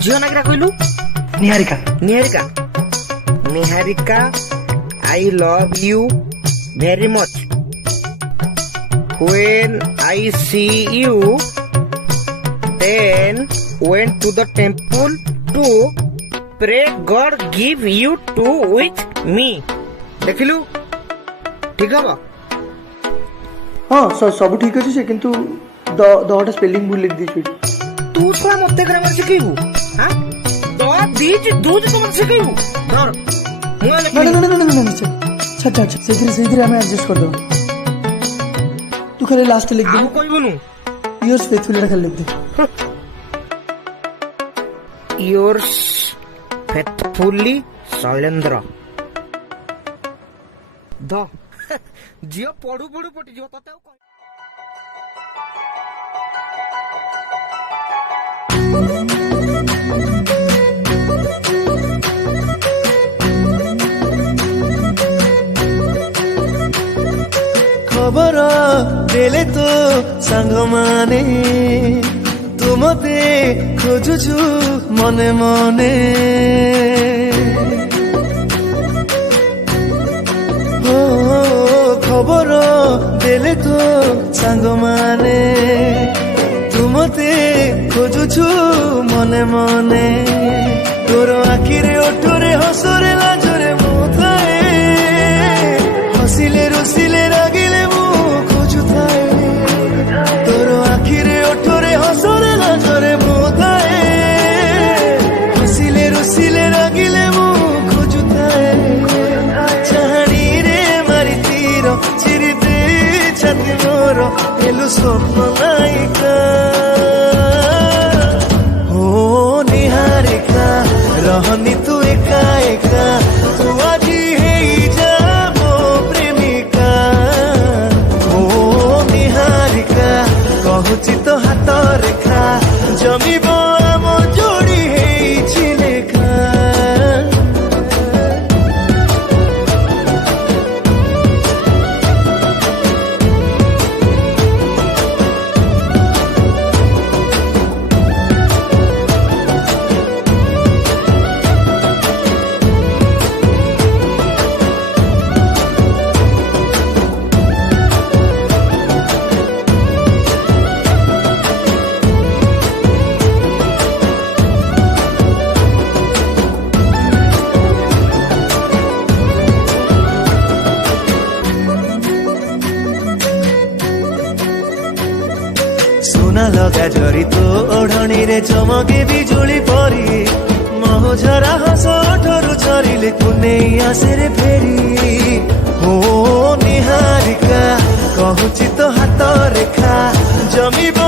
झील ना क्या कहलु Niharika Niharika Niharika I love you very much when I see you then went to the temple to pray God give you two with me देखिलु ठीक है हाँ सब ठीक अच्छे से किंतु दहटा स्पेलिंग भूल लिख दी तू थोड़ा मते ग्रामर शिखेबू हां द दीज दूज तो मत शिखेबू धर ना अच्छा से हमें एडजस्ट कर दो तू खाली लास्ट लिख दे कोई बोलू योर्स फेथफुली खाली लिख दे योर्स फेथफुली शैलेंद्र द जियो पढ़ू पढ़ू पटी जियो तते खबर देले तो सांग माने तू मते खोजुछु मने मने हो खबर देले तो सांग माने तू मते खोजुछु मने मने तोर आखिरे ओठरे हसरे लाजरे मुथाए हसिले रुसिले रागिले मु खोजुथाए तोर आखिरे ओठरे हसरे लाजरे मुथाए हसिले रुसिले रागिले मु खोजुथाए चाहनी रे मारी तीर चिरिते छाती मोर एलु स्वप्न नायिका हो निहारिका रहनी तू एका एका तू आजी है जा मो प्रेमिका हो निहारिका कहूची तो हाथ रेखा जमीब आम जोड़ी है लेखा सुना लगा जरी तो ओढ़णी रे चमके बिजुली परी महोझरा हस ठरु झरिले कुने आसे रे फेरी हो निहारिका कहूची तो हाथ रेखा जमीब